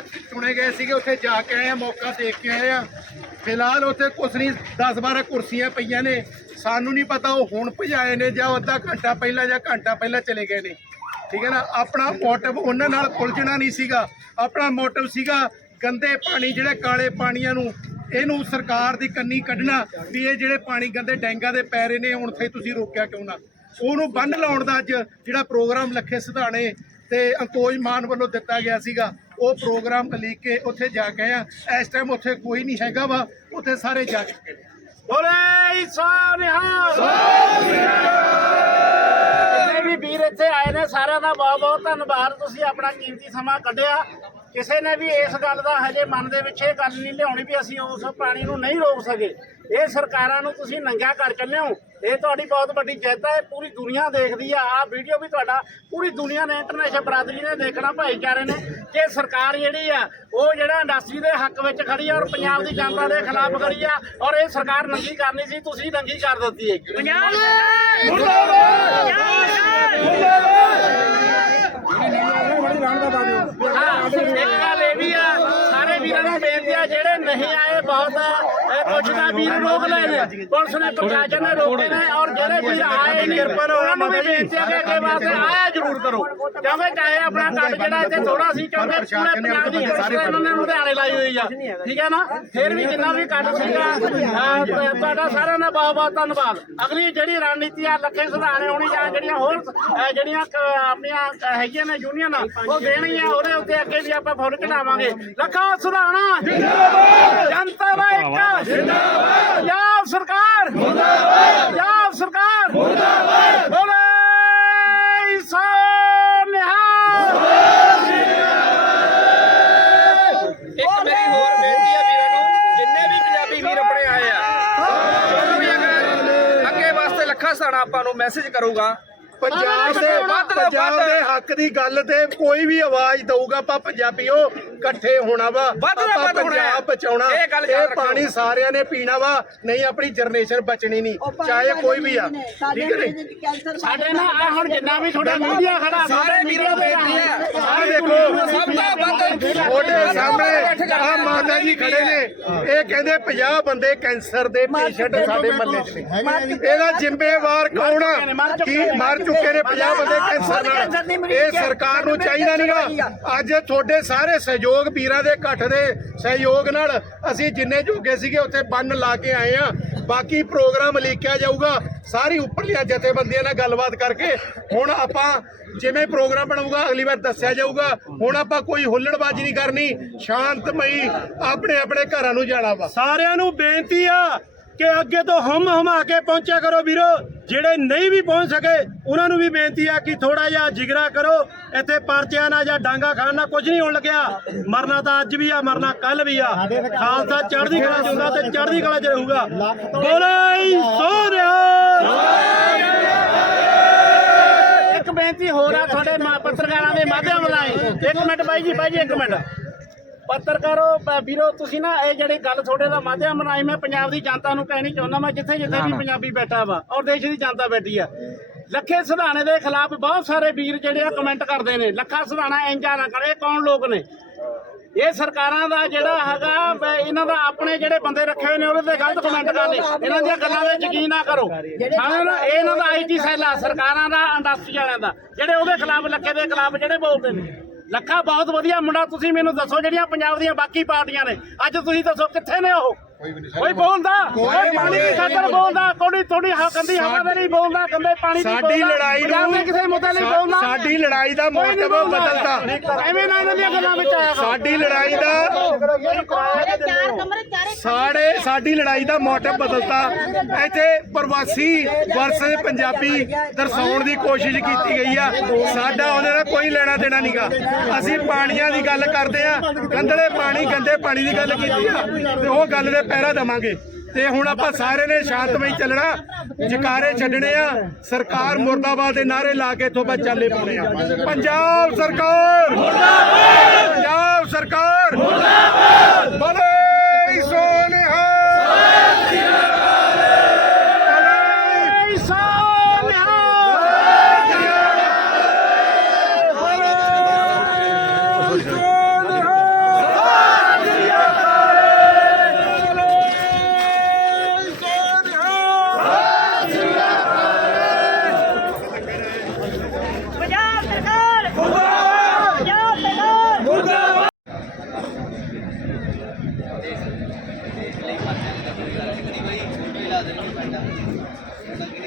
ਚੁਣੇ ਗਏ ਸੀਗੇ, ਉੱਥੇ ਜਾ ਕੇ ਆਏ ਆ, ਮੌਕਾ ਦੇਖ ਕੇ ਆਏ ਆ। ਫਿਲਹਾਲ ਉੱਥੇ ਕੁਛ ਨਹੀਂ 10 12 ਕੁਰਸੀਆਂ ਪਈਆਂ ਨੇ। ਸਾਨੂੰ ਨਹੀਂ ਪਤਾ ਉਹ ਹੁਣ ਭਜਾਏ ਨੇ ਜਾਂ ਅੱਧਾ ਘੰਟਾ ਪਹਿਲਾਂ ਜਾਂ ਘੰਟਾ ਪਹਿਲਾਂ ਚਲੇ ਗਏ ਨੇ। ਠੀਕ ਹੈ ਨਾ? ਆਪਣਾ ਮੋਟਿਵ ਉਹਨਾਂ ਨਾਲ ਉਲਝਣਾ ਨਹੀਂ ਸੀਗਾ। ਆਪਣਾ ਮੋਟਿਵ ਸੀਗਾ ਗੰਦੇ ਪਾਣੀ, ਜਿਹੜੇ ਕਾਲੇ ਪਾਣੀਆਂ ਨੂੰ, ਇਹਨੂੰ ਸਰਕਾਰ ਦੀ ਕੰਨੀ ਕੱਢਣਾ ਵੀ ਇਹ ਜਿਹੜੇ ਪਾਣੀ ਗੰਦੇ ਡੈਂਗਾ ਦੇ ਪੈ ਰਹੇ ਨੇ, ਹੁਣ ਤੇ ਤੁਸੀਂ ਰੋਕਿਆ ਕਿਉਂ ਨਾ? ਉਹਨੂੰ ਬੰਨ ਲਾਉਣ ਦਾ ਅੱਜ ਜਿਹੜਾ ਪ੍ਰੋਗਰਾਮ ਲੱਖੇ ਸਿਧਾਣੇ ਤੇ ਅੰਕੋਜ ਮਾਨ ਵੱਲੋਂ ਦਿੱਤਾ ਗਿਆ ਸੀਗਾ। ਉਹ ਪ੍ਰੋਗਰਾਮ ਲਿਖ ਕੇ ਉੱਥੇ ਜਾ ਕੇ ਆ। ਇਸ ਟਾਈਮ ਉੱਥੇ ਕੋਈ ਨਹੀਂ ਹੈਗਾ ਵਾ। ਉੱਥੇ ਸਾਰੇ ਜਾ ਚੁੱਕੇ ਨੇ। ਬੋਲੇ ਸੋਨਿਹਾਲ ਜਿੰਨੇ ਵੀ ਵੀਰ ਇੱਥੇ ਆਏ ਨੇ, ਸਾਰਿਆਂ ਦਾ ਬਹੁਤ ਬਹੁਤ ਧੰਨਵਾਦ। ਤੁਸੀਂ ਆਪਣਾ ਕੀਮਤੀ ਸਮਾਂ ਕੱਢਿਆ। ਕਿਸੇ ਨੇ ਵੀ ਇਸ ਗੱਲ ਦਾ ਹਜੇ ਮਨ ਦੇ ਵਿੱਚ ਇਹ ਗੱਲ ਨਹੀਂ ਲਿਆਉਣੀ ਵੀ ਅਸੀਂ ਉਸ ਪਾਣੀ ਨੂੰ ਨਹੀਂ ਰੋਕ ਸਕੇ। ਇਹ ਸਰਕਾਰਾਂ ਨੂੰ ਤੁਸੀਂ ਨੰਗਾ ਕਰ ਚੱਲੇ ਹੋ। ਇਹ ਤੁਹਾਡੀ ਬਹੁਤ ਵੱਡੀ ਜਿੱਤ ਹੈ ਪੂਰੀ ਦੁਨੀਆ ਦੇਖਦੀ ਆ। ਆ ਵੀਡੀਓ ਵੀ ਤੁਹਾਡਾ ਪੂਰੀ ਦੁਨੀਆ ਨੇ ਇੰਟਰਨੈਸ਼ਨਲ ਬਰਾਦਰੀ ਨੇ ਦੇਖਣਾ ਭਾਈਚਾਰੇ ਨੇ ਕਿ ਸਰਕਾਰ ਜਿਹੜੀ ਆ ਉਹ ਜਿਹੜਾ ਇੰਡਸਟਰੀ ਦੇ ਹੱਕ ਵਿੱਚ ਖੜੀ ਆ ਔਰ ਪੰਜਾਬ ਦੀ ਜਨਤਾ ਦੇ ਖਿਲਾਫ ਖੜੀ ਆ ਔਰ ਇਹ ਸਰਕਾਰ ਨੰਗੀ ਕਰਨੀ ਸੀ ਤੁਸੀਂ ਨੰਗੀ ਕਰ ਦਿੱਤੀ ਹੈ। Punjab Thank you. ਵੀਰਾਂ ਨੂੰ ਬੇਨਤੀ ਆ ਜਿਹੜੇ ਨਹੀਂ ਆਏ ਬਹੁਤ ਇਹ ਕੁਛ ਦਾ ਵੀਰ ਰੋਕ ਲਏ ਨੇ। ਪੁਲਿਸ ਨੇ ਪ੍ਰਸ਼ਾਸਨ ਨੇ ਰੋਕੇ ਨੇ ਔਰ ਜਿਹੜੇ ਵੀ ਆਏ ਨੇ ਉਹਨਾਂ ਨੂੰ ਵੀ ਬੇਨਤੀ ਆ ਕਿ ਅੱਗੇ ਵਾਸਤੇ ਆਇਆ ਜ਼ਰੂਰ ਕਰੋ। ਕਿਉਂਕਿ ਚਾਹੇ ਆਪਣਾ ਕੱਟ ਜਿਹੜਾ ਇੱਥੇ ਥੋੜਾ ਸੀ ਕਿਉਂਕਿ ਪੂਰੇ ਪੰਜਾਬ ਦੀ ਪੁਲਿਸ ਇਹਨਾਂ ਨੇ ਲੁਧਿਆਣੇ ਲਾਈ ਹੋਈ ਆ। ਠੀਕ ਹੈ ਨਾ? ਫਿਰ ਵੀ ਜਿੰਨਾ ਵੀ ਕੱਟ ਸੀਗਾ ਤੁਹਾਡਾ ਸਾਰਿਆਂ ਦਾ ਬਹੁਤ ਬਹੁਤ ਧੰਨਵਾਦ। ਅਗਲੀ ਜਿਹੜੀ ਰਣਨੀਤੀ ਆ ਲੱਖੇ ਸੁਧਾਰੇ ਹੋਣੀ ਜਾਂ ਜਿਹੜੀਆਂ ਹੋਰ ਜਿਹੜੀਆਂ ਆਪਣੀਆਂ ਹੈਗੀਆਂ ਨੇ ਯੂਨੀਅਨ ਉਹ ਦੇਣਗੀਆਂ ਉਹਦੇ ਉੱਤੇ ਅੱਗੇ ਵੀ ਆਪਾਂ ਫੁੱਲ ਚੜਾਵਾਂਗੇ। ਲੱਖਾ ਸੁਧਾਰਣਾ ਜਿੰਦਾਬਾਦ! ਜਨਤਾ ਦਾ ਇੱਕ ਜਿੰਦਾਬਾਦ! ਪੰਜਾਬ ਸਰਕਾਰ! ਮੁਰਦਾਬਾਦ! ਪੰਜਾਬ ਸਰਕਾਰ! ਮੁਰਦਾਬਾਦ! ਬੋਲੇ ਸੋਨਿਹਾਲ ਇੱਕ ਮੇਰੀ ਹੋਰ ਬੇਨਤੀ ਹੈ ਵੀਰਾਂ ਨੂੰ ਜਿੰਨੇ ਵੀ ਪੰਜਾਬੀ ਵੀਰ ਆਪਣੇ ਆਏ ਆ ਜੋ ਵੀ ਅਗਰ ਅੱਗੇ ਵਾਸਤੇ ਲੱਖਾ ਸਾਣਾ ਆਪਾਂ ਨੂੰ ਮੈਸੇਜ ਕਰੂਗਾ ਪੰਜਾਬ ਦੇ ਪੰਜਾਬ ਵੱਧ। ਦੇ ਹੱਕ ਦੀ ਗੱਲ ਤੇ ਕੋਈ ਵੀ ਆਵਾਜ਼ ਦਊਗਾ ਆਪਾਂ ਪੰਜਾਬੀਓ ਇਕੱਠੇ ਹੋਣਾ ਵਾ ਵੱਧ ਤੋਂ ਆਪਾਂ ਵੱਧ ਹੋਣਾ ਹੈ। ਪੰਜਾਬ ਬਚਾਉਣਾ। ਇਹ ਗੱਲ ਯਾਦ ਇਹ ਰੱਖਿਓ। ਪਾਣੀ ਸਾਰਿਆਂ ਨੇ ਪੀਣਾ ਵਾ ਨਹੀਂ ਆਪਣੀ ਜਨਰੇਸ਼ਨ ਬਚਣੀ ਨਹੀਂ ਚਾਹੇ ਕੋਈ ਵੀ ਆ। ਠੀਕ ਹੈ ਨੇ ਸਾਡੇ ਨਾਲ ਆ ਹੁਣ ਜਿੰਨਾ ਵੀ ਤੁਹਾਡਾ ਮੀਡੀਆ ਖੜਾ ਸਾਰੇ ਵੀਰਾਂ ਨੂੰ ਬੇਨਤੀ ਹੈ ਆ ਦੇਖੋ ਸਭ ਤੋਂ ਵੱਧ ਤੁਹਾਡੇ ਸਾਹਮਣੇ ਆ ਮਾਤਾ ਜੀ ਖੜੇ ਨੇ। ਇਹ ਕਹਿੰਦੇ 50 ਬੰਦੇ ਕੈਂਸਰ ਦੇ ਪੇਸ਼ੈਂਟ ਸਾਡੇ ਮਹੱਲੇ 'ਚ ਨੇ। ਇਹਦਾ ਜ਼ਿੰਮੇਵਾਰ ਕੌਣ ਆ? ਕੀ ਮਰ ਚੁੱਕੇ ਨੇ? 50 ਬੰਦੇ ਕੈਂਸਰ ਨਾਲ। ਇਹ ਸਰਕਾਰ ਨੂੰ ਚਾਹੀਦਾ ਨਹੀਂਗਾ ਅੱਜ ਤੁਹਾਡੇ ਸਾਰੇ ਸਹਿਯੋਗ ਵੀਰਾਂ ਦੇ ਇਕੱਠ ਦੇ ਸਹਿਯੋਗ ਨਾਲ ਅਸੀਂ ਜਿੰਨੇ ਜੋਗੇ ਸੀਗੇ ਉੱਥੇ ਬੰਨ ਲਾ ਕੇ ਆਏ ਆ ਬਾਕੀ ਪ੍ਰੋਗਰਾਮ ਲਿਖਿਆ ਜਾਊਗਾ। ਸਾਰੀ ਉੱਪਰਲੀਆਂ ਜਥੇਬੰਦੀਆਂ ਨਾਲ ਗੱਲਬਾਤ ਕਰਕੇ ਹੁਣ ਆਪਾਂ ਜਿਵੇਂ ਪ੍ਰੋਗਰਾਮ ਬਣੂਗਾ, ਅਗਲੀ ਵਾਰ ਦੱਸਿਆ ਜਾਊਗਾ। ਹੁਣ ਆਪਾਂ ਕੋਈ ਹੁੱਲੜਬਾਜ਼ੀ ਨਹੀਂ ਕਰਨੀ। ਸ਼ਾਂਤਮਈ ਆਪਣੇ ਆਪਣੇ ਘਰਾਂ ਨੂੰ ਜਾਣਾ ਵਾ। ਸਾਰਿਆਂ ਨੂੰ ਬੇਨਤੀ ਆ ਕਿ ਅੱਗੇ ਤੋਂ ਹਮ ਹਮਾ ਕੇ ਪਹੁੰਚਿਆ ਕਰੋ ਵੀਰੋ। ਜਿਹੜੇ ਨਹੀਂ ਵੀ ਪਹੁੰਚ ਸਕੇ ਉਹਨਾਂ ਨੂੰ ਵੀ ਬੇਨਤੀ ਆ ਕਿ ਥੋੜਾ ਜਿਹਾ ਜਿਗਰਾ ਕਰੋ। ਇੱਥੇ ਪਰਚਿਆਂ ਨਾਲ ਜਾਂ ਡਾਂਗਾ ਖਾਣ ਨਾਲ ਕੁਝ ਨਹੀਂ ਹੋਣ ਲੱਗਿਆ। ਮਰਨਾ ਤਾਂ ਅੱਜ ਵੀ ਆ ਮਰਨਾ ਕੱਲ ਵੀ ਆ। ਖਾਲਸਾ ਚੜ੍ਹਦੀ ਕਲਾ ਹੁੰਦਾ ਤੇ ਚੜ੍ਹਦੀ ਕਲਾ ਚ ਰਹੂਗਾ। ਬੋਲੇ ਸੋਨਿਆ ਇੱਕ ਬੇਨਤੀ ਹੋਰ ਆ ਤੁਹਾਡੇ ਪੱਤਰਕਾਰਾਂ ਦੇ ਮਾਧਿਅਮ ਰਾਹੀਂ ਇੱਕ ਮਿੰਟ ਬਾਈ ਜੀ ਬਾਈ ਜੀ ਇੱਕ ਮਿੰਟ। ਪੱਤਰਕਾਰੋ ਵੀਰੋ ਤੁਸੀਂ ਨਾ ਇਹ ਜਿਹੜੀ ਗੱਲ ਤੁਹਾਡੇ ਦਾ ਮਾਧਿਅਮ ਰਾਹੀਂ ਮੈਂ ਪੰਜਾਬ ਦੀ ਜਨਤਾ ਨੂੰ ਕਹਿਣੀ ਚਾਹੁੰਦਾ ਮੈਂ ਜਿੱਥੇ ਜਿੱਥੇ ਵੀ ਪੰਜਾਬੀ ਬੈਠਾ ਵਾ ਔਰ ਦੇਸ਼ ਦੀ ਜਨਤਾ ਬੈਠੀ ਆ। ਲੱਖੇ ਸਿਧਾਣੇ ਦੇ ਖਿਲਾਫ ਬਹੁਤ ਸਾਰੇ ਵੀਰ ਜਿਹੜੇ ਆ ਕਮੈਂਟ ਕਰਦੇ ਨੇ ਲੱਖਾ ਸਿਧਾਣਾ ਇੰਜਾ ਨਾ ਕਰੇ ਇਹ ਕੌਣ ਲੋਕ ਨੇ? ਇਹ ਸਰਕਾਰਾਂ ਦਾ ਜਿਹੜਾ ਹੈਗਾ ਬ- ਇਹਨਾਂ ਦਾ ਆਪਣੇ ਜਿਹੜੇ ਬੰਦੇ ਰੱਖੇ ਹੋਏ ਨੇ ਉਹਦੇ ਤੇ ਗਲਤ ਕਮੈਂਟ ਕਰਦੇ ਇਹਨਾਂ ਦੀਆਂ ਗੱਲਾਂ ਤੇ ਯਕੀਨ ਨਾ ਕਰੋ। ਸਾਨੂੰ ਨਾ ਇਹ ਇਹਨਾਂ ਦਾ ਆਈਟੀ ਸੈੱਲ ਆ ਸਰਕਾਰਾਂ ਦਾ ਇੰਡਸਟਰੀ ਵਾਲਿਆਂ ਦਾ ਜਿਹੜੇ ਉਹਦੇ ਖਿਲਾਫ ਲੱਖੇ ਦੇ ਖਿਲਾਫ ਜਿਹੜੇ ਬੋਲਦੇ ਨੇ। ਲੱਖਾ ਬਹੁਤ ਵਧੀਆ ਮੁੰਡਾ ਤੁਸੀਂ ਮੈਨੂੰ ਦੱਸੋ ਜਿਹੜੀਆਂ ਪੰਜਾਬ ਦੀਆਂ ਬਾਕੀ ਪਾਰਟੀਆਂ ਨੇ। ਅੱਜ ਤੁਸੀਂ ਦੱਸੋ ਕਿੱਥੇ ਨੇ ਉਹ? ਕੋਈ ਬੋਲਦਾ? ਕੋਈ ਪਾਣੀ ਦੀ ਖਾਤਰ ਬੋਲਦਾ। ਕੋਈ ਥੋੜੀ ਗੰਦੀ ਹਵਾ ਦੇ ਲਈ ਬੋਲਦਾ ਗੰਦੇ ਪਾਣੀ ਦੀ ਸਾਡੀ ਲੜਾਈ ਨੂੰ ਕਿਸੇ ਮੁੱਦੇ ਲਈ ਬੋਲਦਾ। ਸਾਡੀ ਲੜਾਈ ਦਾ ਨਹੀਂ ਮੋਟਿਵ। ਬਦਲਦਾ। ਐਵੇਂ ਨਾ ਇਹਨਾਂ ਦੀਆਂ ਗੱਲਾਂ ਵਿੱਚ ਆਇਆ। ਸਾਡੀ ਲੜਾਈ ਦਾ ਸਾਡੇ, ਸਾਡੀ ਲੜਾਈ ਦਾ ਮੋਟਿਵ ਬਦਲਤਾ। ਇੱਥੇ ਪ੍ਰਵਾਸੀ ਵਰਸੇ ਪੰਜਾਬੀ ਦਰਸਾਉਣ ਦੀ ਕੋਸ਼ਿਸ਼ ਕੀਤੀ ਗਈ ਆ। ਸਾਡਾ ਉਹਦੇ ਨਾਲ ਕੋਈ ਲੈਣਾ ਦੇਣਾ ਨਹੀਂਗਾ ਅਸੀਂ ਪਾਣੀਆਂ ਦੀ ਗੱਲ ਕਰਦੇ ਆ ਗੰਦਲੇ ਪਾਣੀ, ਗੰਦੇ ਪਾਣੀ ਦੀ ਗੱਲ ਕੀਤੀ ਆ। ਤੇ ਉਹ ਗੱਲ ਦੇ ਪਹਿਰਾ ਦਵਾਂਗੇ। ਤੇ ਹੁਣ ਆਪਾਂ ਸਾਰੇ ਨੇ ਸ਼ਾਂਤਮਈ ਚੱਲਣਾ, ਜਕਾਰੇ ਛੱਡਣੇ ਆ। ਸਰਕਾਰ ਮੁਰਦਾਬਾਦ ਦੇ ਨਾਰੇ ਲਾ ਕੇ ਇੱਥੋਂ ਬਸ ਚੱਲੇ ਪਾਉਣੇ ਆ। ਪੰਜਾਬ ਸਰਕਾਰ! ਮੁਰਦਾਬਾਦ ਪੰਜਾਬ ਸਰਕਾਰ! いただきます。